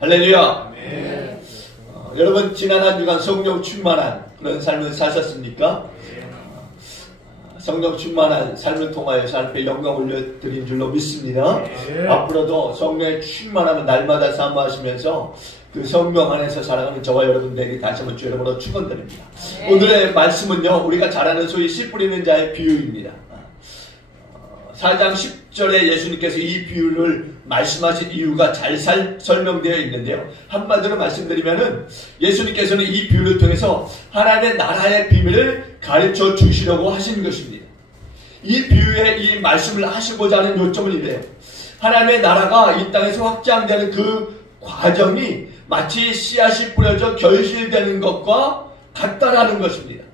할렐루야. 여러분 지난 한 주간 성령 충만한 그런 삶을 사셨습니까? 성령 충만한 삶을 통하여서 하나님께 영광 올려드린 줄로 믿습니다. 앞으로도 성령의 충만함을 날마다 사모하시면서 그 성령 안에서 살아가는 저와 여러분들에게 다시 한번 주 여러분으로 축원드립니다. 오늘의 말씀은요, 우리가 잘 아는 소위 씨 뿌리는 자의 비유입니다. 4장 10절에 예수님께서 이 비유를 말씀하신 이유가 잘 설명되어 있는데요. 한마디로 말씀드리면은 예수님께서는 이 비유를 통해서 하나님의 나라의 비밀을 가르쳐 주시려고 하신 것입니다. 이 비유에 이 말씀을 하시고자 하는 요점은 이래요. 하나님의 나라가 이 땅에서 확장되는 그 과정이 마치 씨앗이 뿌려져 결실되는 것과 같다라는 것입니다.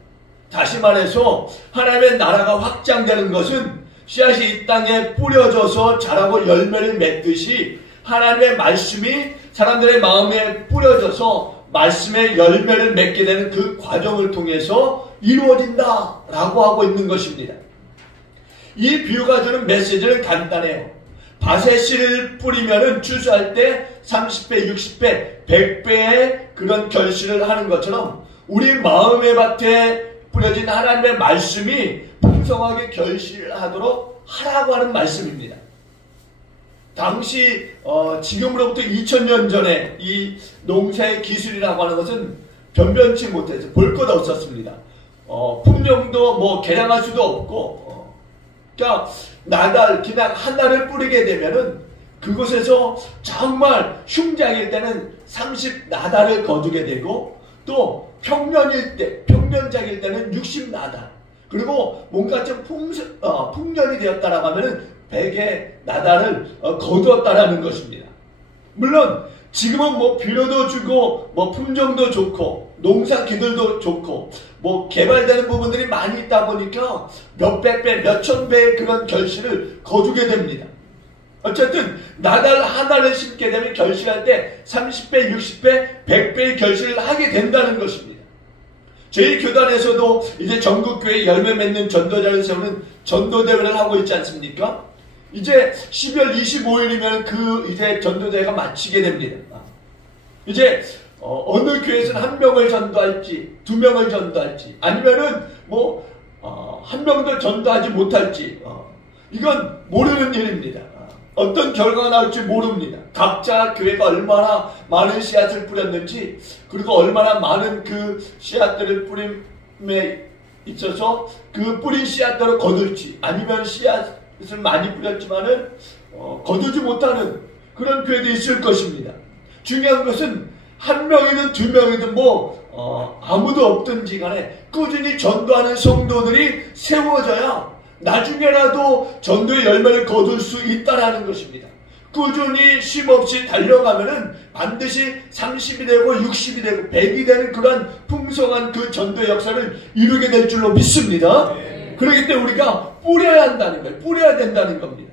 다시 말해서 하나님의 나라가 확장되는 것은 씨앗이 이 땅에 뿌려져서 자라고 열매를 맺듯이 하나님의 말씀이 사람들의 마음에 뿌려져서 말씀의 열매를 맺게 되는 그 과정을 통해서 이루어진다라고 하고 있는 것입니다. 이 비유가 주는 메시지는 간단해요. 밭에 씨를 뿌리면은 추수할 때 30배, 60배, 100배의 그런 결실을 하는 것처럼 우리 마음의 밭에 뿌려진 하나님의 말씀이 풍성하게 결실하도록 하라고 하는 말씀입니다. 당시 지금으로부터 2000년 전에 이 농사의 기술이라고 하는 것은 변변치 못해서 볼 것 없었습니다. 품종도 뭐 개량할 수도 없고 그러니까 나달 그냥 하나를 뿌리게 되면은 그곳에서 정말 흉작일 때는 30나달을 거두게 되고 또 평년작일 때는 60나달 그리고 뭔가 좀 풍년이 되었다라고 하면은 100의 나달을 거두었다라는 것입니다. 물론 지금은 뭐 비료도 주고 뭐 품종도 좋고 농사 기술도 좋고 뭐 개발되는 부분들이 많이 있다 보니까 몇백 배, 몇천 배의 그런 결실을 거두게 됩니다. 어쨌든 나달 하나를 심게 되면 결실할 때 30배, 60배, 100배의 결실을 하게 된다는 것입니다. 저희 교단에서도 이제 전국교회 열매 맺는 전도자를 세우는 전도대회를 하고 있지 않습니까? 이제 12월 25일이면 그 이제 전도대회가 마치게 됩니다. 이제 어느 교회에서는 한 명을 전도할지, 두 명을 전도할지, 아니면은 뭐 한 명도 전도하지 못할지, 이건 모르는 일입니다. 어떤 결과가 나올지 모릅니다. 각자 교회가 얼마나 많은 씨앗을 뿌렸는지, 그리고 얼마나 많은 그 씨앗들을 뿌림에 있어서 그 뿌린 씨앗들을 거둘지, 아니면 씨앗을 많이 뿌렸지만은 거두지 못하는 그런 교회도 있을 것입니다. 중요한 것은 한 명이든 두 명이든 아무도 없든지 간에 꾸준히 전도하는 성도들이 세워져야 나중에라도 전도의 열매를 거둘 수 있다라는 것입니다. 꾸준히 쉼없이 달려가면은 반드시 30이 되고 60이 되고 100이 되는 그런 풍성한 그 전도의 역사를 이루게 될 줄로 믿습니다. 그렇기 때문에 우리가 뿌려야 한다는 거예요. 뿌려야 된다는 겁니다.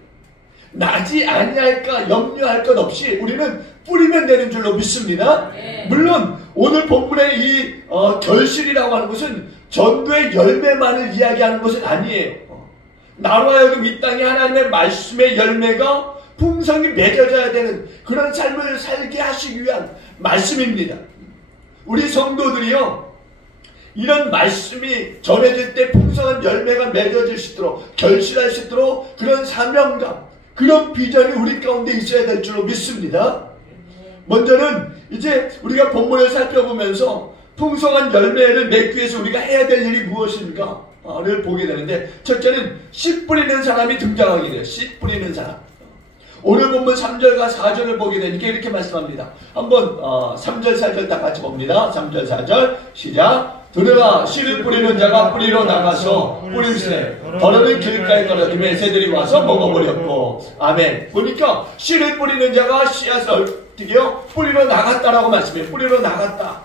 나지 아니할까 염려할 것 없이 우리는 뿌리면 되는 줄로 믿습니다. 물론 오늘 본문의 이 결실이라고 하는 것은 전도의 열매만을 이야기하는 것은 아니에요. 나로 하여금 이 땅에 하나님의 말씀의 열매가 풍성히 맺어져야 되는 그런 삶을 살게 하시기 위한 말씀입니다. 우리 성도들이요, 이런 말씀이 전해질 때 풍성한 열매가 맺어질 수 있도록, 결실할 수 있도록 그런 사명감, 그런 비전이 우리 가운데 있어야 될 줄로 믿습니다. 먼저는 이제 우리가 본문을 살펴보면서 풍성한 열매를 맺기 위해서 우리가 해야 될 일이 무엇인가 를 보게 되는데, 첫째는 씨 뿌리는 사람이 등장하게 돼요. 씨 뿌리는 사람. 오늘 본문 3절과 4절을 보게 되니까 이렇게 말씀합니다. 한번 3절 4절 다 같이 봅니다. 3절 4절 시작. 들으라, 씨를 뿌리는 자가 뿌리러 나가서 뿌릴세 더러는 길가에 떨어지며 새들이 와서 먹어버렸고. 아멘. 보니까 씨를 뿌리는 자가 씨앗을 어떻게요? 뿌리러 나갔다라고 말씀해요. 뿌리러 나갔다.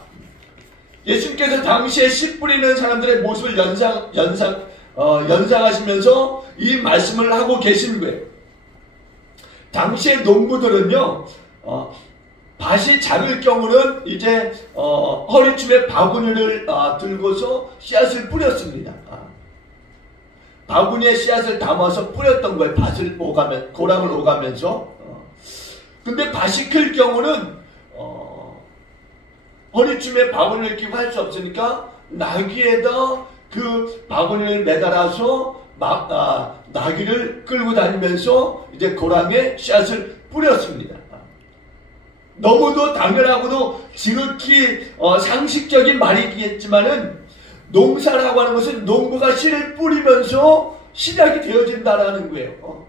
예수님께서 당시에 씨 뿌리는 사람들의 모습을 연상하시면서 이 말씀을 하고 계신 거예요. 당시의 농부들은요, 밭이 작을 경우는 이제 허리춤에 바구니를 들고서 씨앗을 뿌렸습니다. 바구니에 씨앗을 담아서 뿌렸던 거예요. 밭을 고랑을 오가면서. 근데 밭이 클 경우는 허리춤에 바구니를 끼고 할 수 없으니까 나귀에다 그 바구니를 매달아서 나귀를 끌고 다니면서 이제 고랑에 씨앗을 뿌렸습니다. 너무도 당연하고도 지극히 상식적인 말이겠지만은 농사라고 하는 것은 농부가 씨를 뿌리면서 시작이 되어진다라는 거예요.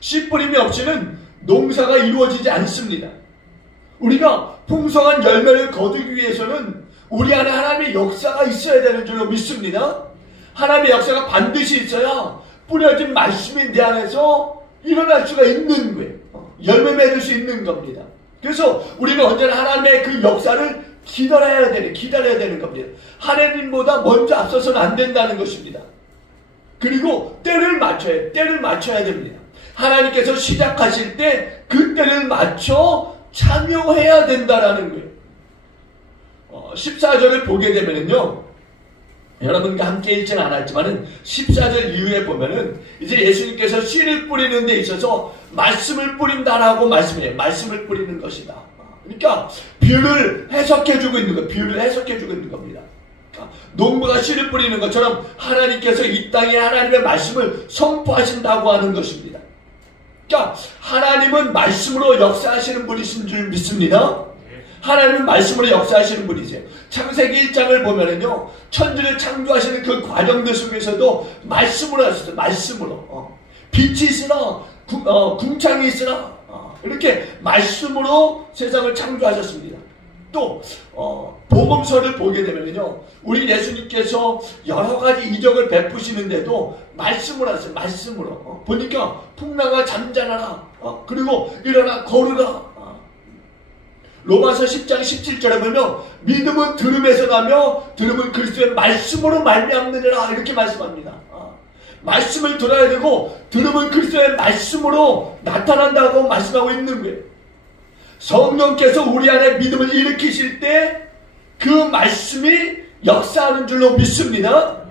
씨 뿌림이 없이는 농사가 이루어지지 않습니다. 우리가 풍성한 열매를 거두기 위해서는 우리 안에 하나님의 역사가 있어야 되는 줄로 믿습니다. 하나님의 역사가 반드시 있어야 뿌려진 말씀이 내 안에서 일어날 수가 있는 거예요. 열매 맺을 수 있는 겁니다. 그래서 우리는 언제나 하나님의 그 역사를 기다려야 되는 겁니다. 하나님보다 먼저 앞서서는 안 된다는 것입니다. 그리고 때를 맞춰야 됩니다. 하나님께서 시작하실 때 그 때를 맞춰 참여해야 된다라는 거예요. 14절을 보게 되면은요, 여러분과 함께 읽지는 않았지만은 14절 이후에 보면은 이제 예수님께서 씨를 뿌리는 데 있어서 말씀을 뿌린다라고 말씀해요. 말씀을 뿌리는 것이다. 그러니까 비유를 해석해주고 있는 거예요. 비유를 해석해주고 있는 겁니다. 그러니까 농부가 씨를 뿌리는 것처럼 하나님께서 이 땅에 하나님의 말씀을 선포하신다고 하는 것입니다. 그러니까 하나님은 말씀으로 역사하시는 분이신 줄 믿습니다. 하나님은 말씀으로 역사하시는 분이세요. 창세기 1장을 보면은요, 천지를 창조하시는 그 과정들 속에서도 말씀으로 하셨어요. 말씀으로. 빛이 있으나 궁창이 있으나 이렇게 말씀으로 세상을 창조하셨습니다. 또 복음서를 보게 되면요, 우리 예수님께서 여러 가지 이적을 베푸시는데도 말씀으로 하세요. 말씀으로. 보니까 풍랑아 잠잠하라. 그리고 일어나 걸으라. 로마서 10장 17절에 보면 믿음은 들음에서 나며 들음은 그리스도의 말씀으로 말미암느니라 이렇게 말씀합니다. 말씀을 들어야 되고 들음은 그리스도의 말씀으로 나타난다고 말씀하고 있는 거예요. 성령께서 우리 안에 믿음을 일으키실 때 그 말씀이 역사하는 줄로 믿습니다.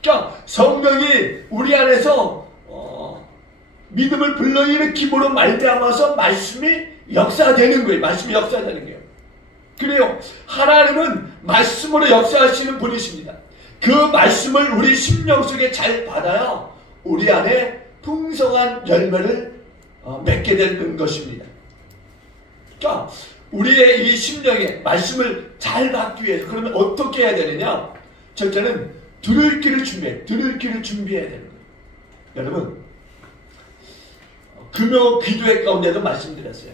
그러니까 성령이 우리 안에서 믿음을 불러일으킴으로 말미암아서 말씀이 역사되는 거예요. 말씀이 역사되는 거예요. 그래요. 하나님은 말씀으로 역사하시는 분이십니다. 그 말씀을 우리 심령 속에 잘 받아야 우리 안에 풍성한 열매를 맺게 되는 것입니다. 그러니까 우리의 이 심령에 말씀을 잘 받기 위해서 그러면 어떻게 해야 되느냐? 첫째는 들을 귀를 준비해야 되는 거예요. 여러분, 금요 기도회 가운데도 말씀드렸어요.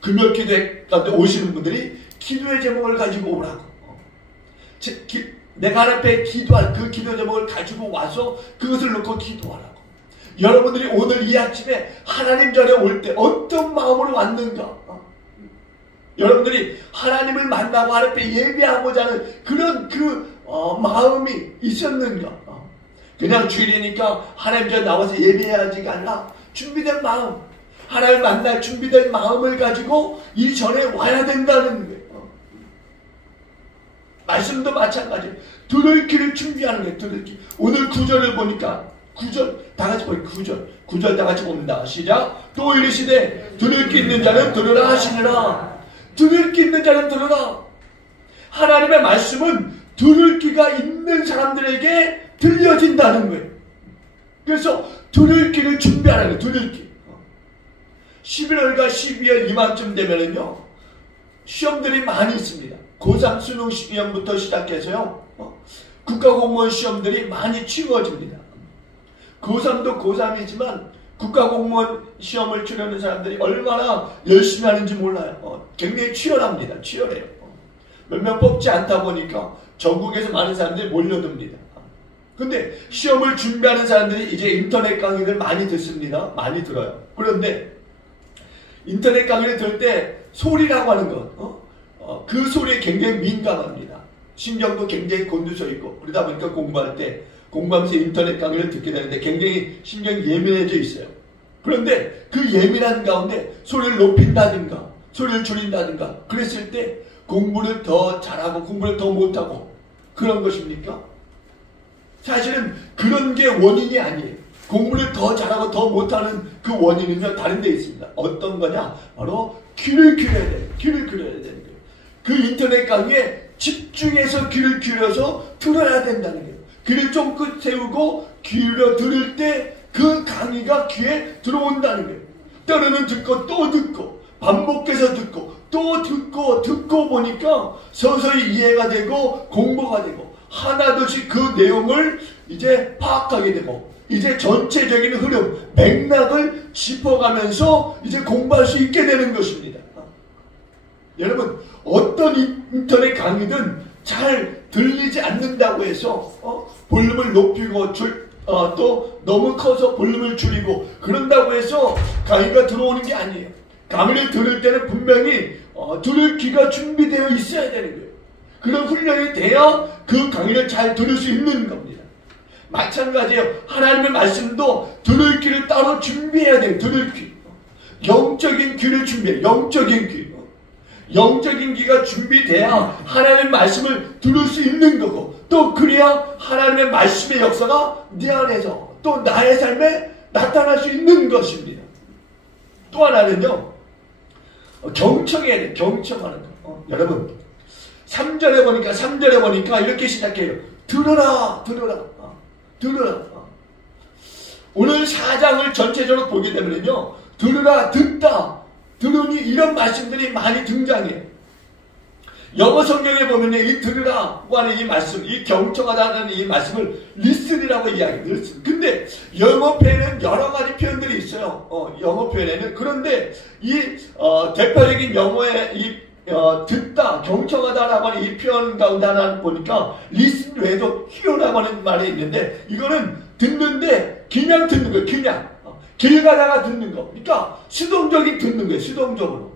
금요 기도회 가운데 오시는 분들이 기도의 제목을 가지고 오라고. 내가 하나님 앞에 기도할 그 기도 제목을 가지고 와서 그것을 놓고 기도하라고. 여러분들이 오늘 이 아침에 하나님 전에 올 때 어떤 마음으로 왔는가? 여러분들이 하나님을 만나고 하나님 앞에 예배하고자 하는 그런 마음이 있었는가? 그냥 주일이니까 하나님 전에 나와서 예배해야지가 아니라 준비된 마음, 하나님을 만날 준비된 마음을 가지고 이 전에 와야 된다는 거예요. 말씀도 마찬가지예요. 들을 귀를 준비하는 거예요. 들을 귀. 오늘 9절을 보니까 9절 다 같이 보니까 9절 다 같이 봅니다. 시작. 또 이르시되 들을 귀 있는 자는 들으라 하시니라. 들을 귀 있는 자는 들으라. 하나님의 말씀은 들을 귀가 있는 사람들에게 들려진다는 거예요. 그래서 들을 귀를 준비하는 거예요. 들을 귀. 11월과 12월 이맘쯤 되면은요, 시험들이 많이 있습니다. 고3 수능 시험부터 시작해서요, 국가공무원 시험들이 많이 치러집니다. 고3도 고3이지만 국가공무원 시험을 치르는 사람들이 얼마나 열심히 하는지 몰라요. 굉장히 치열합니다. 치열해요. 몇 명 뽑지 않다 보니까 전국에서 많은 사람들이 몰려듭니다. 근데 시험을 준비하는 사람들이 이제 인터넷 강의를 많이 듣습니다. 많이 들어요. 그런데 인터넷 강의를 들을 때 소리라고 하는 것, 그 소리에 굉장히 민감합니다. 신경도 굉장히 곤두서 있고, 그러다 보니까 공부하면서 인터넷 강의를 듣게 되는데 굉장히 신경이 예민해져 있어요. 그런데 그 예민한 가운데 소리를 높인다든가 소리를 줄인다든가 그랬을 때 공부를 더 잘하고 공부를 더 못하고 그런 것입니까? 사실은 그런 게 원인이 아니에요. 공부를 더 잘하고 더 못하는 그 원인은요, 다른 데 있습니다. 어떤 거냐? 바로 귀를 기울여야 돼. 귀를 기울여야 되는 거예요. 그 인터넷 강의에 집중해서 귀를 기울여서 들어야 된다는 거예요. 귀를 쫑긋 세우고 기울여 들을 때 그 강의가 귀에 들어온다는 거예요. 때로는 듣고 또 듣고 반복해서 듣고 또 듣고 보니까 서서히 이해가 되고 공부가 되고 하나둘씩 그 내용을 이제 파악하게 되고 이제 전체적인 흐름, 맥락을 짚어가면서 이제 공부할 수 있게 되는 것입니다. 여러분, 어떤 인터넷 강의든 잘 들리지 않는다고 해서 볼륨을 높이고 또 너무 커서 볼륨을 줄이고 그런다고 해서 강의가 들어오는 게 아니에요. 강의를 들을 때는 분명히 들을 귀가 준비되어 있어야 되는 거예요. 그런 훈련이 돼야 그 강의를 잘 들을 수 있는 겁니다. 마찬가지예요. 하나님의 말씀도 들을 귀를 따로 준비해야 돼요. 들을 귀. 영적인 귀를 준비해요. 영적인 귀. 영적인 귀가 준비돼야 하나님의 말씀을 들을 수 있는 거고 또 그래야 하나님의 말씀의 역사가 내 안에서 또 나의 삶에 나타날 수 있는 것입니다. 또 하나는요. 경청해야 돼요. 경청하는 거. 여러분 3절에 보니까 이렇게 시작해요. 들어라. 오늘 4장을 전체적으로 보게 되면요. 들으라, 듣다, 들으니 이런 말씀들이 많이 등장해요. 영어 성경에 보면 이 들으라고 하는 이 말씀, 이 경청하다는 이 말씀을 listen이라고 이야기해요. listen. 근데 영어 표현에는 여러 가지 표현들이 있어요. 영어 표현에는. 그런데 이 대표적인 영어의 이 듣다, 경청하다라고 하는 이 표현 가운데 하나 보니까 listen 외에도 hear라고 하는 말이 있는데 이거는 듣는데 그냥 듣는 거예요. 그냥 길 가다가 듣는 거. 그러니까 수동적인 듣는 거예요. 수동적으로.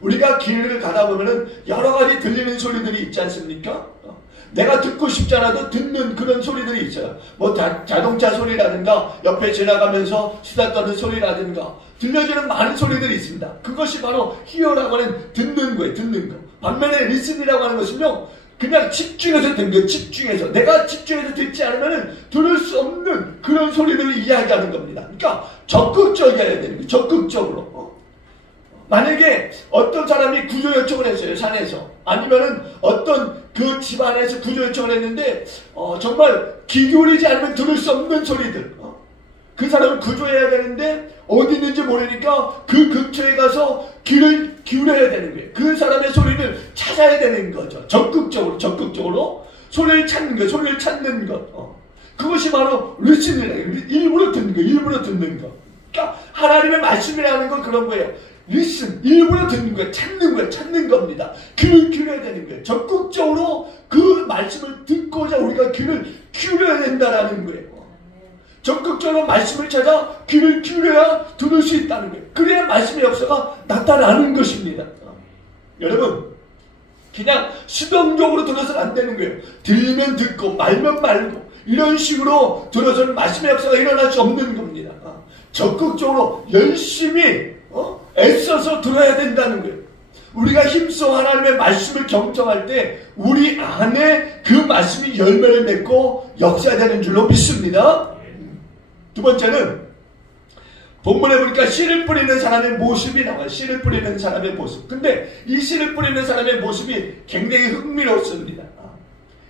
우리가 길을 가다 보면은 여러 가지 들리는 소리들이 있지 않습니까? 내가 듣고 싶지 않아도 듣는 그런 소리들이 있어요. 뭐 자동차 소리라든가 옆에 지나가면서 수다 떠는 소리라든가 들려주는 많은 소리들이 있습니다. 그것이 바로 hear라고 하는 듣는 거예요. 듣는 거. 반면에 listen이라고 하는 것은요. 그냥 집중해서 듣는 거예요. 집중해서. 내가 집중해서 듣지 않으면 들을 수 없는 그런 소리들을 이야기하는 겁니다. 그러니까 적극적이어야 되는 거예요. 적극적으로. 만약에 어떤 사람이 구조 요청을 했어요. 산에서. 아니면은 어떤 그 집안에서 구조 요청을 했는데 정말 귀 기울이지 않으면 들을 수 없는 소리들. 그 사람을 구조해야 되는데 어디 있는지 모르니까 그 근처에 가서 귀를 기울여야 되는 거예요. 그 사람의 소리를 찾아야 되는 거죠. 적극적으로 소리를 찾는 거, 소리를 찾는 것. 그것이 바로 listen이라는 거예요. 일부러 듣는 거. 그러니까 하나님의 말씀이라는 건 그런 거예요. listen, 일부러 듣는 거예요. 찾는 겁니다. 귀를 기울여야 되는 거예요. 적극적으로 그 말씀을 듣고자 우리가 귀를 기울여야 된다라는 거예요. 적극적으로 말씀을 찾아 귀를 기울여야 들을 수 있다는 거예요. 그래야 말씀의 역사가 나타나는 것입니다. 여러분, 그냥 수동적으로 들어서는 안 되는 거예요. 들리면 듣고 말면 말고 이런 식으로 들어서는 말씀의 역사가 일어날 수 없는 겁니다. 적극적으로 열심히 애써서 들어야 된다는 거예요. 우리가 힘써 하나님의 말씀을 경청할 때 우리 안에 그 말씀이 열매를 맺고 역사되는 줄로 믿습니다. 두 번째는 본문에 보니까 씨를 뿌리는 사람의 모습이 나와요. 씨를 뿌리는 사람의 모습. 근데 이 씨를 뿌리는 사람의 모습이 굉장히 흥미롭습니다.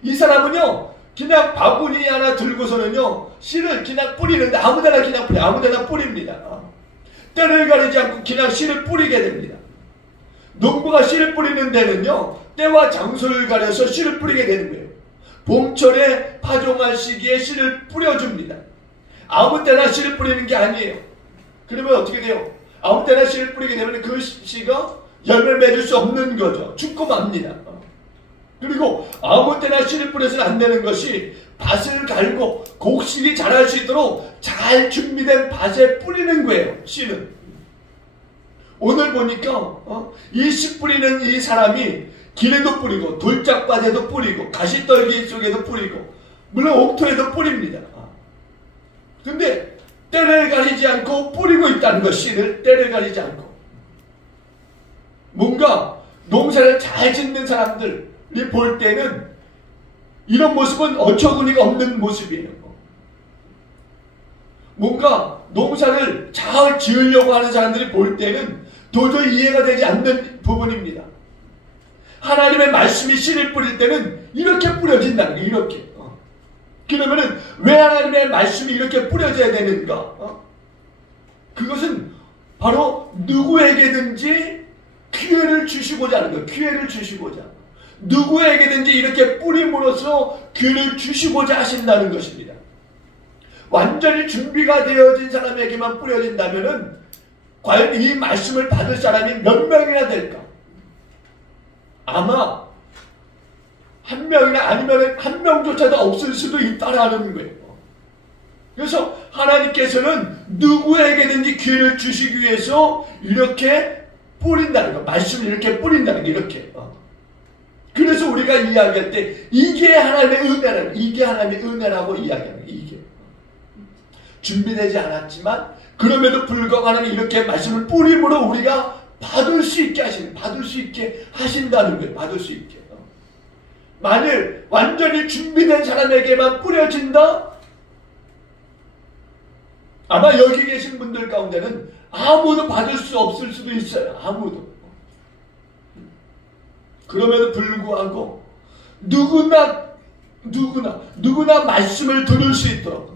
이 사람은요 그냥 바구니 하나 들고서는요 씨를 그냥 뿌리는데 아무데나 뿌립니다. 때를 가리지 않고 그냥 씨를 뿌리게 됩니다. 농부가 씨를 뿌리는 데는요 때와 장소를 가려서 씨를 뿌리게 되는 거예요. 봄철에 파종할 시기에 씨를 뿌려줍니다. 아무 때나 씨를 뿌리는 게 아니에요. 그러면 어떻게 돼요? 아무 때나 씨를 뿌리게 되면 그 씨가 열매를 맺을 수 없는 거죠. 죽고 맙니다. 그리고 아무 때나 씨를 뿌려서는 안 되는 것이 밭을 갈고 곡식이 자랄 수 있도록 잘 준비된 밭에 뿌리는 거예요. 씨는. 오늘 보니까 이 씨 뿌리는 이 사람이 길에도 뿌리고 돌짝밭에도 뿌리고 가시떨기 속에도 뿌리고 물론 옥토에도 뿌립니다. 근데 때를 가리지 않고 뿌리고 있다는 것, 씨를 때를 가리지 않고. 뭔가 농사를 잘 짓는 사람들이 볼 때는 이런 모습은 어처구니가 없는 모습이에요. 뭔가 농사를 잘 지으려고 하는 사람들이 볼 때는 도저히 이해가 되지 않는 부분입니다. 하나님의 말씀이 씨를 뿌릴 때는 이렇게 뿌려진다는 거예요. 이렇게. 그러면은 왜 하나님의 말씀이 이렇게 뿌려져야 되는가? 그것은 바로 누구에게든지 기회를 주시고자 하는 거예요. 기회를 주시고자. 누구에게든지 이렇게 뿌림으로써 기회를 주시고자 하신다는 것입니다. 완전히 준비가 되어진 사람에게만 뿌려진다면은 과연 이 말씀을 받을 사람이 몇 명이나 될까? 아마 한 명이나 아니면 한 명조차도 없을 수도 있다라는 거예요. 그래서 하나님께서는 누구에게든지 기회를 주시기 위해서 이렇게 뿌린다는 거, 말씀을 이렇게 뿌린다는 게 이렇게. 그래서 우리가 이야기할 때 이게 하나님의 은혜라고, 이게 하나님의 은혜라고 이야기하는 거예요. 이게 준비되지 않았지만 그럼에도 불구하고 하나님 이렇게 말씀을 뿌림으로 우리가 받을 수 있게 하신다는 거예요. 받을 수 있게. 만일 완전히 준비된 사람에게만 뿌려진다? 아마 여기 계신 분들 가운데는 아무도 받을 수 없을 수도 있어요. 아무도. 그럼에도 불구하고 누구나 말씀을 들을 수 있도록,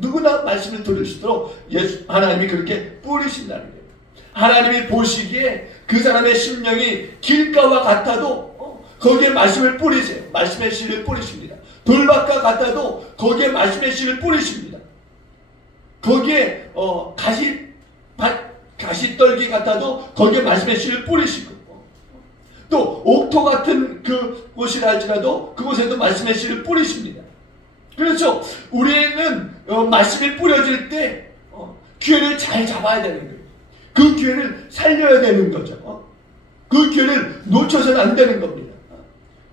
예수 하나님이 그렇게 뿌리신다는 거예요. 하나님이 보시기에 그 사람의 심령이 길가와 같아도 거기에 말씀을 뿌리세요. 말씀의 씨를 뿌리십니다. 돌밭과 같아도 거기에 말씀의 씨를 뿌리십니다. 거기에 가시떨기 같아도 거기에 말씀의 씨를 뿌리시고, 또 옥토 같은 그 곳이라 할지라도 그곳에도 말씀의 씨를 뿌리십니다. 그래서 우리는 말씀이 뿌려질 때 기회를 잘 잡아야 되는 거예요. 그 기회를 살려야 되는 거죠. 그 기회를 놓쳐서는 안 되는 겁니다.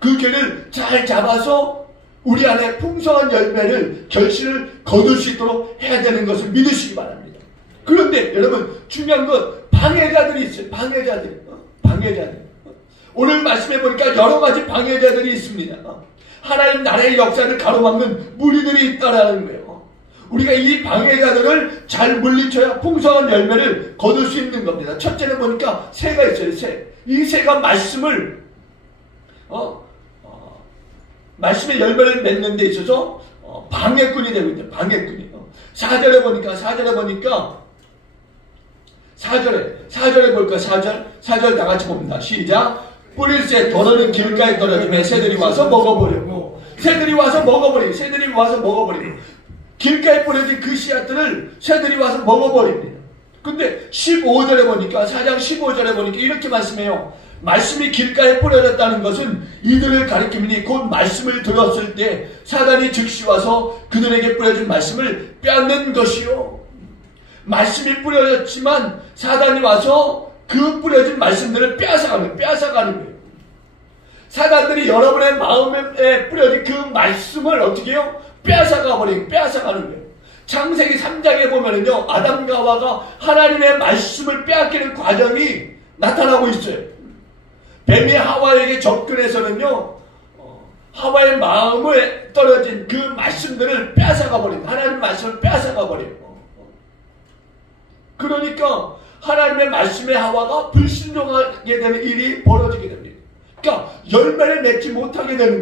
그 기회를 잘 잡아서 우리 안에 풍성한 열매를, 결실을 거둘 수 있도록 해야 되는 것을 믿으시기 바랍니다. 그런데 여러분, 중요한 건 방해자들이 있어요. 방해자들. 오늘 말씀해 보니까 여러 가지 방해자들이 있습니다. 하나님 나라의 역사를 가로막는 무리들이 있다라는 거예요. 우리가 이 방해자들을 잘 물리쳐야 풍성한 열매를 거둘 수 있는 겁니다. 첫째는 보니까 새가 있어요. 이 새가 말씀을 말씀의 열매를 맺는 데 있어서 방해꾼이 되고 있다. 방해꾼이. 4절에 보니까 4절에 볼까? 4절 다 같이 봅니다. 시작. 뿌릴새 더러는 길가에 떨어지면 새들이 와서 먹어버리고, 새들이 와서 먹어버리고, 길가에 뿌려진 그 씨앗들을 새들이 와서 먹어버립니다. 근데 15절에 보니까, 4장 15절에 보니까 이렇게 말씀해요. 말씀이 길가에 뿌려졌다는 것은 이들을 가리킴이니 곧 말씀을 들었을 때 사단이 즉시 와서 그들에게 뿌려준 말씀을 빼앗는 것이요. 말씀이 뿌려졌지만 사단이 와서 그 뿌려진 말씀들을 빼앗아가는 거예요. 사단들이 여러분의 마음에 뿌려진 그 말씀을 어떻게 해요? 빼앗아가는 거예요. 창세기 3장에 보면은요, 아담과 하와가 하나님의 말씀을 빼앗기는 과정이 나타나고 있어요. 뱀이 하와에게 접근해서는요, 하와의 마음에 떨어진 그 말씀들을 빼앗아가버린, 하나님의 말씀을 빼앗아가버려요. 그러니까 하나님의 말씀에 하와가 불순종하게 되는 일이 벌어지게 됩니다. 그러니까 열매를 맺지 못하게 되는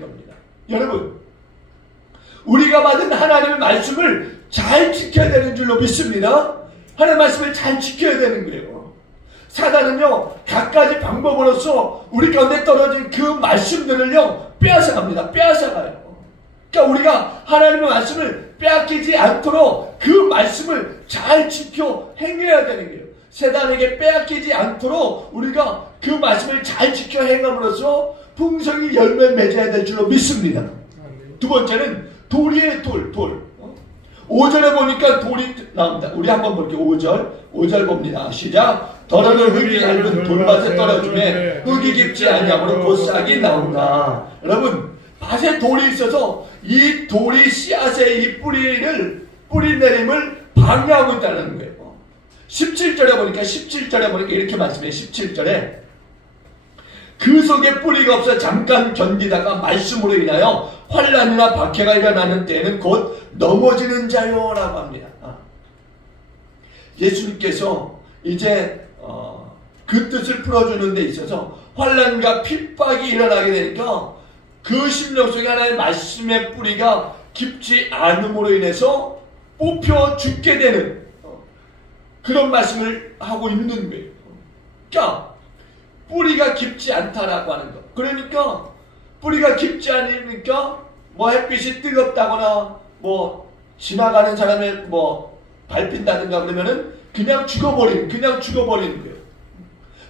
겁니다. 여러분, 우리가 받은 하나님의 말씀을 잘 지켜야 되는 줄로 믿습니다. 하나님의 말씀을 잘 지켜야 되는 거예요. 사단은요, 갖가지 방법으로서 우리 가운데 떨어진 그 말씀들을요, 빼앗아갑니다. 빼앗아가요. 그러니까 우리가 하나님의 말씀을 빼앗기지 않도록 그 말씀을 잘 지켜 행해야 되는 거예요. 사단에게 빼앗기지 않도록 우리가 그 말씀을 잘 지켜 행함으로써 풍성히 열매 맺어야 될 줄로 믿습니다. 두 번째는 돌이에요. 돌. 5절에 보니까 돌이 나옵니다. 우리 한번 볼게요. 5절 봅니다. 시작. 더러는 흙이 얇은 돌밭에 떨어지면 흙이 깊지 아니하므로 곧 싹이 나온다. 여러분, 밭에 돌이 있어서 이 돌이 씨앗의 이 뿌리 내림을 방해하고 있다는 거예요. 17절에 보니까 이렇게 말씀해요. 17절에 그 속에 뿌리가 없어 잠깐 견디다가 말씀으로 인하여 환난이나 박해가 일어나는 때에는 곧 넘어지는 자요라고 합니다. 예수님께서 이제 그 뜻을 풀어주는 데 있어서 환난과 핍박이 일어나게 되니까 그 심령 속에 하나님의 말씀의 뿌리가 깊지 않음으로 인해서 뽑혀 죽게 되는 그런 말씀을 하고 있는 거예요. 그러니까 뿌리가 깊지 않다라고 하는 거. 그러니까 뿌리가 깊지 않으니까 뭐 햇빛이 뜨겁다거나 뭐 지나가는 사람의 뭐 밟힌다든가 그러면은 그냥 죽어버리는 거예요.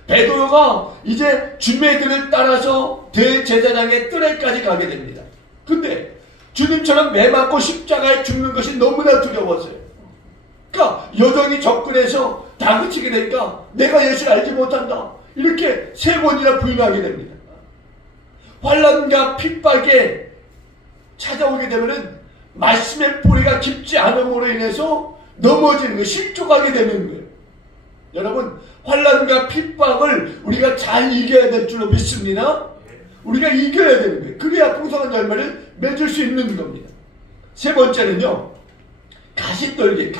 베드로가 이제 주매들을 따라서 대제사장의 뜰에까지 가게 됩니다. 근데 주님처럼 매 맞고 십자가에 죽는 것이 너무나 두려웠어요. 그러니까 여전히 접근해서 다그치게 되니까 내가 예수를 알지 못한다. 이렇게 3번이나 부인하게 됩니다. 환난과 핍박에 찾아오게 되면은 말씀의 뿌리가 깊지 않음으로 인해서 넘어지는 거예요. 실족하게 되는 거예요. 여러분, 환난과 핍박을 우리가 잘 이겨야 될 줄로 믿습니다. 우리가 이겨야 되는 거예요. 그래야 풍성한 열매를 맺을 수 있는 겁니다. 3번째는요. 가시떨기.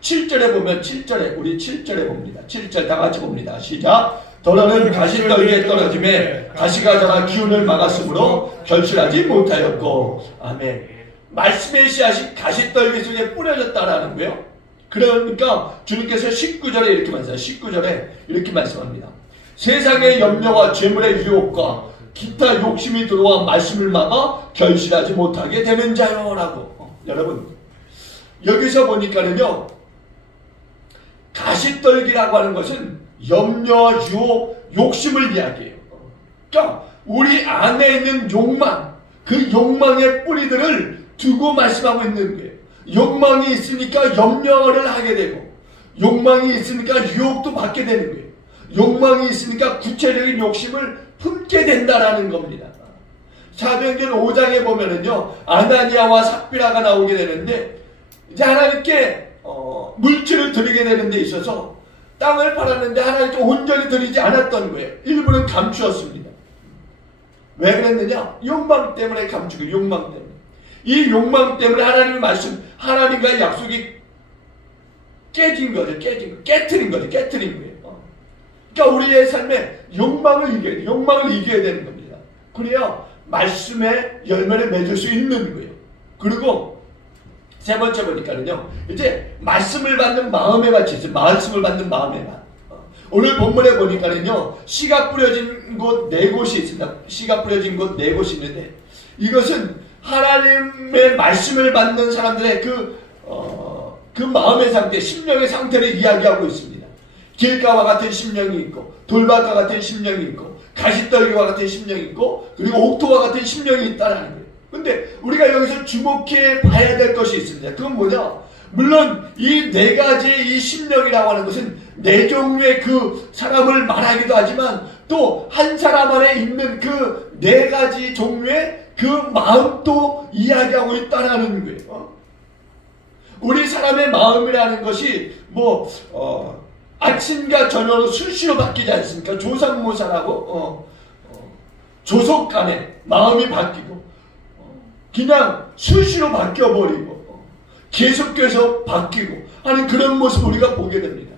7절에 보면 7절에 우리 7절에 봅니다. 7절 다 같이 봅니다. 시작. 더러는 가시떨기에 떨어짐에 가시가 자라 기운을 막았으므로 결실하지 못하였고. 아멘. 말씀의 씨앗이 가시떨기 속에 뿌려졌다라는 거예요. 그러니까 주님께서 19절에 이렇게 말씀하세요. 19절에 이렇게 말씀합니다. 세상의 염려와 죄물의 유혹과 기타 욕심이 들어와 말씀을 막아 결실하지 못하게 되는 자요라고. 여러분, 여기서 보니까는요, 가시떨기라고 하는 것은 염려, 유혹, 욕심을 이야기해요. 그러니까 우리 안에 있는 욕망, 그 욕망의 뿌리들을 두고 말씀하고 있는 거예요. 욕망이 있으니까 염려를 하게 되고, 욕망이 있으니까 유혹도 받게 되는 거예요. 욕망이 있으니까 구체적인 욕심을 품게 된다라는 겁니다. 사도행전 5장에 보면은요, 아나니아와 삽비라가 나오게 되는데, 이제 하나님께 물질을 드리게 되는 데 있어서 땅을 팔았는데 하나님께 온전히 드리지 않았던 거예요. 일부는 감추었습니다. 왜 그랬느냐? 욕망 때문에 감추고, 욕망 때문에. 이 욕망 때문에 하나님의 말씀, 하나님과의 약속이 깨진 거죠. 깨트린 거예요. 그러니까 우리의 삶에 욕망을 이겨야 되는 겁니다. 그래야 말씀의 열매를 맺을 수 있는 거예요. 그리고 3번째 보니까는요, 이제 말씀을 받는 마음의 밭이 있어요. 말씀을 받는 마음의 밭. 오늘 본문에 보니까는요, 씨가 뿌려진 곳 4곳이 있습니다. 씨가 뿌려진 곳 4곳이 있는데, 이것은 하나님의 말씀을 받는 사람들의 그 마음의 상태, 심령의 상태를 이야기하고 있습니다. 길가와 같은 심령이 있고, 돌밭과 같은 심령이 있고, 가시떨기와 같은 심령이 있고, 그리고 옥토와 같은 심령이 있다는 거예요. 근데 우리가 여기서 주목해 봐야 될 것이 있습니다. 그건 뭐냐? 물론 이 4가지의 이 심령이라고 하는 것은 4종류의 그 사람을 말하기도 하지만 또 한 사람 안에 있는 그 4가지 종류의 그 마음도 이야기하고 있다는 거예요. 우리 사람의 마음이라는 것이 아침과 저녁으로 수시로 바뀌지 않습니까? 조상모사라고 조속 간에 마음이 바뀌고 그냥 수시로 바뀌어버리고 계속해서 바뀌고 하는 그런 모습을 우리가 보게 됩니다.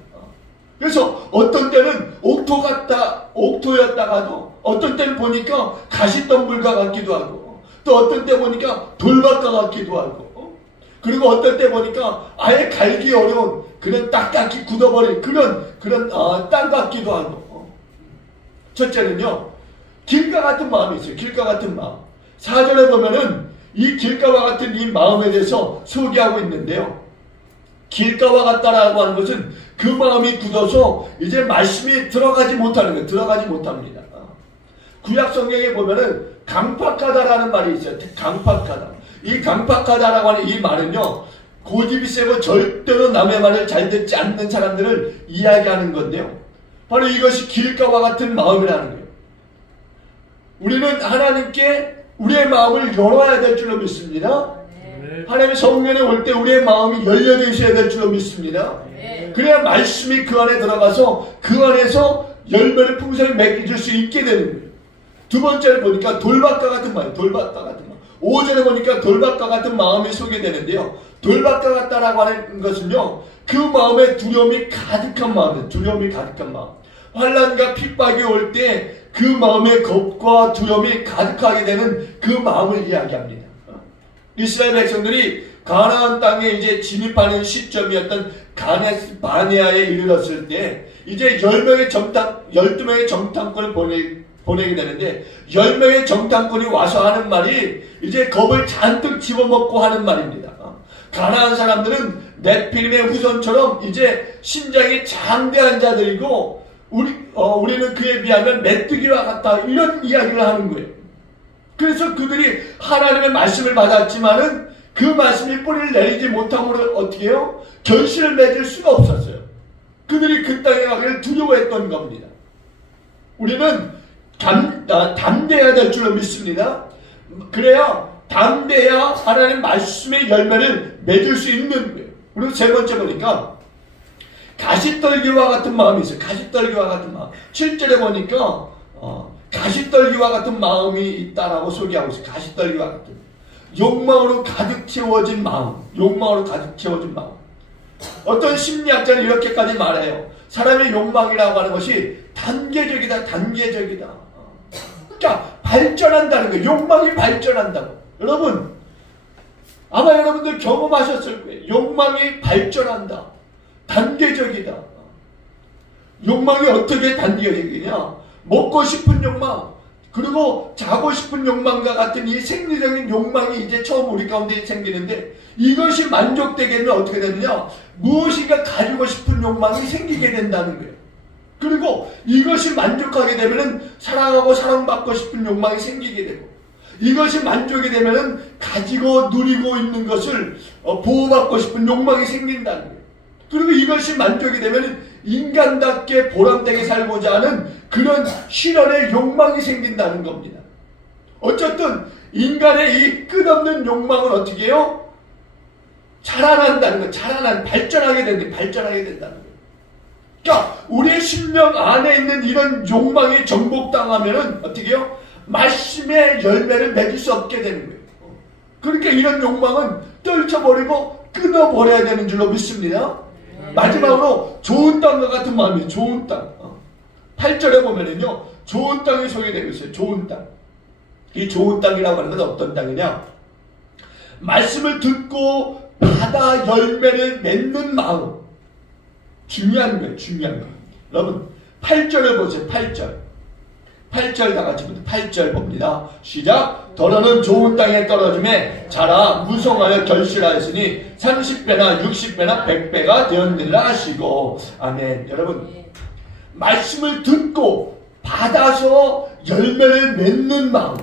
그래서 어떤 때는 옥토였다가도 어떤 때는 보니까 가시덤불과 같기도 하고 또 어떤 때 보니까 돌밭과 같기도 하고 그리고 어떤 때 보니까 아예 갈기 어려운 그런 딱딱히 굳어버린 그런 땅 같기도 하고 첫째는요, 길가 같은 마음이 있어요. 길가 같은 마음. 4절에 보면은 이 길가와 같은 이 마음에 대해서 소개하고 있는데요. 길가와 같다라고 하는 것은 그 마음이 굳어서 이제 말씀이 들어가지 못하는 거예요. 들어가지 못합니다. 구약 성경에 보면은 강팍하다라는 말이 있어요. 강팍하다. 이 강팍하다라고 하는 이 말은요, 고집이 세고 절대로 남의 말을 잘 듣지 않는 사람들을 이야기하는 건데요. 바로 이것이 길가와 같은 마음이라는 거예요. 우리는 하나님께 우리의 마음을 열어야 될 줄로 믿습니다. 하나님의 성령에 올 때 우리의 마음이 열려져 있어야 될 줄로 믿습니다. 그래야 말씀이 그 안에 들어가서 그 안에서 열매를 풍성히 맺을 수 있게 되는 거예요. 두 번째를 보니까 돌밭과 같은 마음, 돌밭과 같은 마음. 5절에 보니까 돌밭과 같은 마음이 소개되는데요. 돌밭과 같다라고 하는 것은요, 그 마음에 두려움이 가득한 마음이에요. 두려움이 가득한 마음. 환난과 핍박이 올 때 그 마음에 겁과 두려움이 가득하게 되는 그 마음을 이야기합니다. 이스라엘 백성들이 가나안 땅에 이제 진입하는 시점이었던 가데스 바네아에 이르렀을 때 이제 12명의 정탐꾼을 보내게 되는데 10명의 정탐꾼이 와서 하는 말이 이제 겁을 잔뜩 집어먹고 하는 말입니다. 가나안 사람들은 네피림의 후손처럼 이제 신장이 장대한 자들이고 우리는 그에 비하면 메뚜기와 같다, 이런 이야기를 하는 거예요. 그래서 그들이 하나님의 말씀을 받았지만은 그 말씀이 뿌리를 내리지 못함으로 어떻게 해요? 결실을 맺을 수가 없었어요. 그들이 그 땅에 가기를 두려워했던 겁니다. 우리는 담대해야 될 줄로 믿습니다. 그래야 담대해야 하나님 말씀의 열매를 맺을 수 있는 거예요. 그리고 세 번째 보니까 가시떨기와 같은 마음이 있어요. 가시떨기와 같은 마음. 7절에 보니까 가시떨기와 같은 마음이 있다라고 소개하고 있어요. 가시떨기와 같은 욕망으로 가득 채워진 마음. 욕망으로 가득 채워진 마음. 어떤 심리학자는 이렇게까지 말해요. 사람의 욕망이라고 하는 것이 단계적이다. 단계적이다. 그러니까 발전한다는 거예요. 욕망이 발전한다고. 여러분, 아마 여러분들 경험하셨을 거예요. 욕망이 발전한다. 단계적이다. 욕망이 어떻게 단계적이냐? 먹고 싶은 욕망, 그리고 자고 싶은 욕망과 같은 이 생리적인 욕망이 이제 처음 우리 가운데 생기는데, 이것이 만족되게 되면 어떻게 되느냐? 무엇인가 가지고 싶은 욕망이 생기게 된다는 거예요. 그리고 이것이 만족하게 되면은 사랑하고 사랑받고 싶은 욕망이 생기게 되고, 이것이 만족이 되면은 가지고 누리고 있는 것을 보호받고 싶은 욕망이 생긴다는 거예요. 그리고 이것이 만족이 되면 인간답게 보람되게 살고자 하는 그런 실현의 욕망이 생긴다는 겁니다. 어쨌든 인간의 이 끝없는 욕망은 어떻게 해요? 자라난다는 거예요. 발전하게 된다는 거예요. 그러니까 우리의 심령 안에 있는 이런 욕망이 정복당하면은 어떻게 해요? 말씀의 열매를 맺을 수 없게 되는 거예요. 그러니까 이런 욕망은 떨쳐버리고 끊어버려야 되는 줄로 믿습니다. 마지막으로 좋은 땅과 같은 마음이, 좋은 땅. 8절에 보면은요, 좋은 땅이 소개되고 있어요. 좋은 땅. 이 좋은 땅이라고 하는 건 어떤 땅이냐? 말씀을 듣고 받아 열매를 맺는 마음. 중요한 거예요. 중요한 거. 여러분 8절을 보세요. 8절 다 같이 보세요. 8절 봅니다. 시작. 더러는 좋은 땅에 떨어짐에 자라 무성하여 결실하였으니 30배나 60배나 100배가 되었느니라 하시고. 아멘. 여러분, 말씀을 듣고 받아서 열매를 맺는 마음.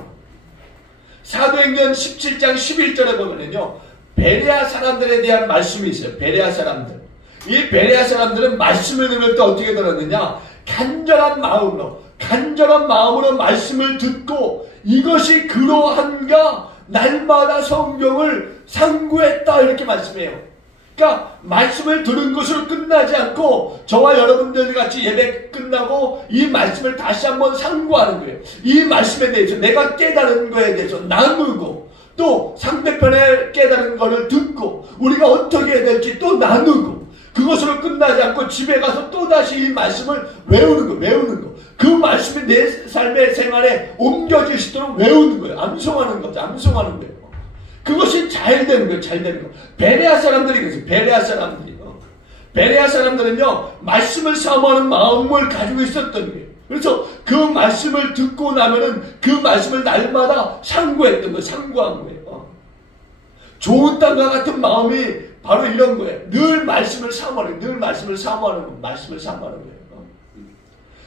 사도행전 17장 11절에 보면은요, 베레아 사람들에 대한 말씀이 있어요. 베레아 사람들. 이 베레아 사람들은 말씀을 들을 때 어떻게 들었느냐? 간절한 마음으로 말씀을 듣고 이것이 그러한가 날마다 성경을 상고했다, 이렇게 말씀해요. 그러니까 말씀을 들은 것으로 끝나지 않고 저와 여러분들 같이 예배 끝나고 이 말씀을 다시 한번 상고하는 거예요. 이 말씀에 대해서 내가 깨달은 거에 대해서 나누고, 또 상대편에 깨달은 것을 듣고 우리가 어떻게 해야 될지 또 나누고, 그것으로 끝나지 않고 집에 가서 또다시 이 말씀을 외우는 거. 그 말씀이 내 삶의 생활에 옮겨지시도록 외우는 거예요. 암송하는 거예요. 그것이 잘 되는 거예요. 베레아 사람들이 그랬어요. 베레아 사람들은요, 말씀을 사모하는 마음을 가지고 있었던 거예요. 그래서 그 말씀을 듣고 나면은 그 말씀을 날마다 상고한 거예요. 좋은 땅과 같은 마음이 바로 이런 거예요. 늘 말씀을 사모하는 거예요.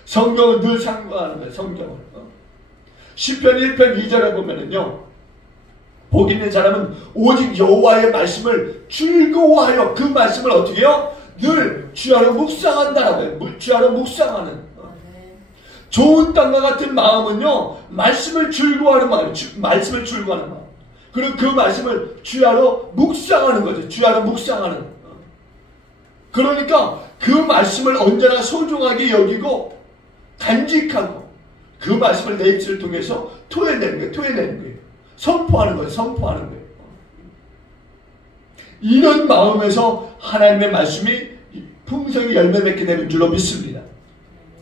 성경을 늘 상고하는 거예요. 성경을. 시편 1편 2절에 보면은요, 복 있는 사람은 오직 여호와의 말씀을 즐거워하여 그 말씀을 어떻게 해요? 늘 주야로 묵상한다라고 해요. 주야로 묵상하는. 좋은 땅과 같은 마음은요, 말씀을 즐거워하는 마음. 그리고 그 말씀을 주야로 묵상하는 거죠. 주야로 묵상하는. 그러니까 그 말씀을 언제나 소중하게 여기고 간직하고 그 말씀을 내 입술을 통해서 토해내는 거예요. 선포하는 거예요. 이런 마음에서 하나님의 말씀이 풍성히 열매 맺게 되는 줄로 믿습니다.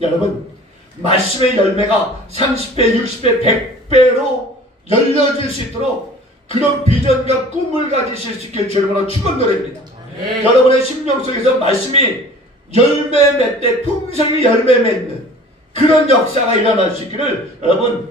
여러분, 말씀의 열매가 30배, 60배, 100배로 열려질 수 있도록 그런 비전과 꿈을 가지실 수 있게 주님으로 축원드립니다. 여러분의 심령 속에서 말씀이 열매 맺되 풍성히 열매 맺는 그런 역사가 일어날 수 있기를 여러분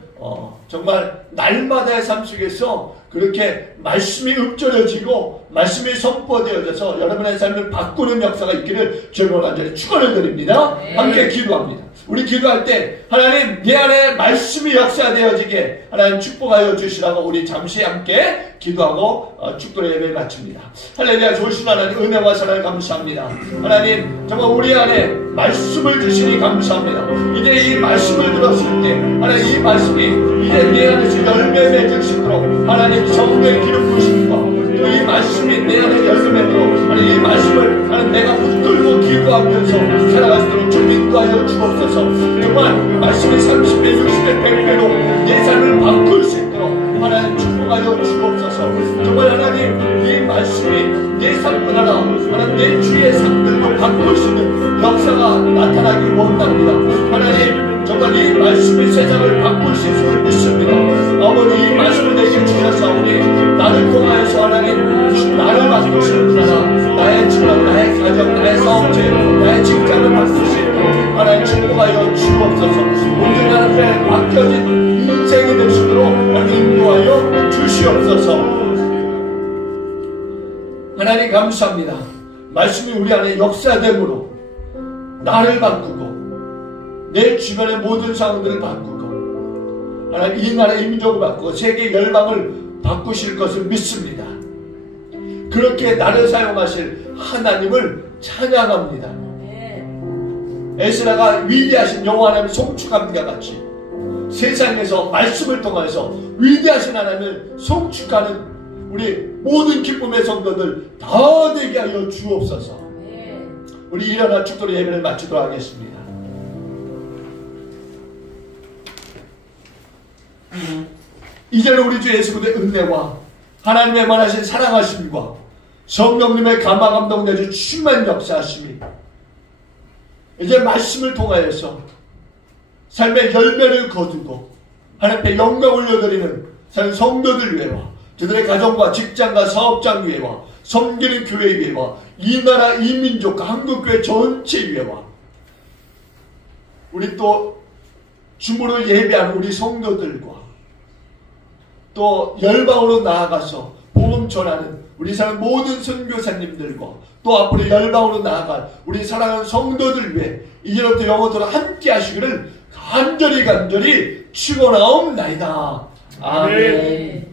정말 날마다의 삶 속에서 그렇게 말씀이 읊조려지고 말씀이 선포되어져서 여러분의 삶을 바꾸는 역사가 있기를 주님으로 간절히 축원을 드립니다. 함께 기도합니다. 우리 기도할 때 하나님 내 안에 말씀이 역사되어지게 하나님 축복하여 주시라고 우리 잠시 함께 기도하고 축도의 예배를 마칩니다. 할렐루야. 좋으신 하나님 은혜와 사랑을 감사합니다. 하나님 정말 우리 안에 말씀을 주시니 감사합니다. 이제 이 말씀을 들었을 때 하나님 이 말씀이 이제 내 안에서 열매 맺을 수 있도록 하나님 성령의 기름 부으심과 또 이 말씀이 내 안에 열매 맺도록 하나님 이 말씀을 하나님 내가 붙들고 기도하면서 살아갈 수 있도록 좀 인도하여 주옵소서. 정말 말씀이 30배, 60배, 100배로 내 삶을 바꿀 수 있도록 하나님 축복하여 주옵소서. 정말 하나님 이 말씀이 내 삶뿐 아니라 하나님 내 주위의 삶들도 바꿀 수 있는 역사가 나타나기 원합니다. 하나님 정말 이 말씀이 세상을 바꿀 수 있음을 믿습니다. 아버지 이 말씀을 내게 주셨사오니 나를 통하여서 하나님 나를 바꾸시는 분 하나 나의 집안, 나의 가정, 나의 사업체, 나의 직장을 바꾸시고 하나님 축복하여 주옵소서. 모든 하나님께 맡겨진 인생이 되시도록 인도하여 주시옵소서. 하나님 감사합니다. 말씀이 우리 안에 역사됨으로 나를 바꾸고 내 주변의 모든 상황들을 바꾸고 하나님 이 나라의 민족을 바꾸고 세계 열방을 바꾸실 것을 믿습니다. 그렇게 나를 사용하실 하나님을 찬양합니다. 에스라가 위대하신 여호와 하나님을 송축함과 같이 세상에서 말씀을 통해서 위대하신 하나님을 송축하는 우리 모든 기쁨의 성도들 다 되게 하여 주옵소서. 우리 일어나 축도로 예배를 마치도록 하겠습니다. 이제는 우리 주 예수 그리스도의 은혜와 하나님의 만하신 사랑하심과 성령님의 감화 감동 내주 충만 역사하심이 이제 말씀을 통하여서 삶의 열매를 거두고 하나님께 영광 올려드리는 성도들 위해와 그들의 가정과 직장과 사업장 위에와 섬기는 교회 위에와 이 나라 이 민족과 한국교회 전체 위에와 우리 또 주무를 예배하는 우리 성도들과 또 열방으로 나아가서 복음 전하는 우리 사랑 모든 선교사님들과 또 앞으로 열방으로 나아갈 우리 사랑하는 성도들 위해 이제부터 영원토록 함께 하시기를 간절히 축원하옵나이다. 아멘.